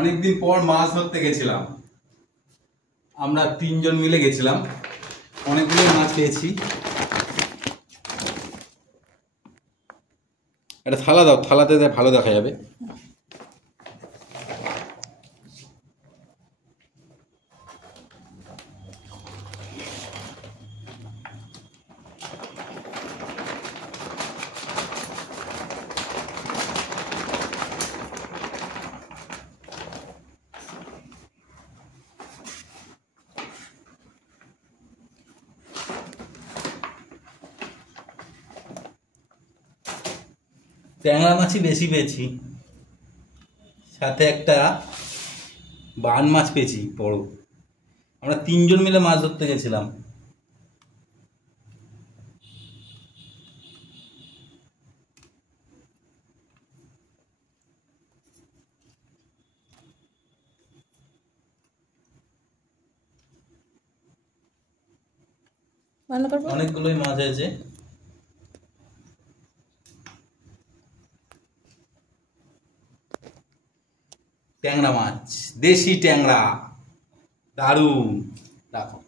অনেকদিন পর মাছ ধরতে গেছিলাম, আমরা 3 জন মিলে গেছিলাম, অনেকগুলো মাছ পেয়েছি। একটা থালা দাও, থালাতে ভালো দেখা যাবে। ট্যাংরা মাছই বেশি পেয়েছি, সাথে একটা বান মাছ পেয়েছি বড়। আমরা 3 জন মিলে মাছ ধরতে গেছিলাম। অনেকগুলোই মাছ হয়েছে। ট্যাংরা মাছ, দেশি ট্যাংরা, দারুণ। রাখো।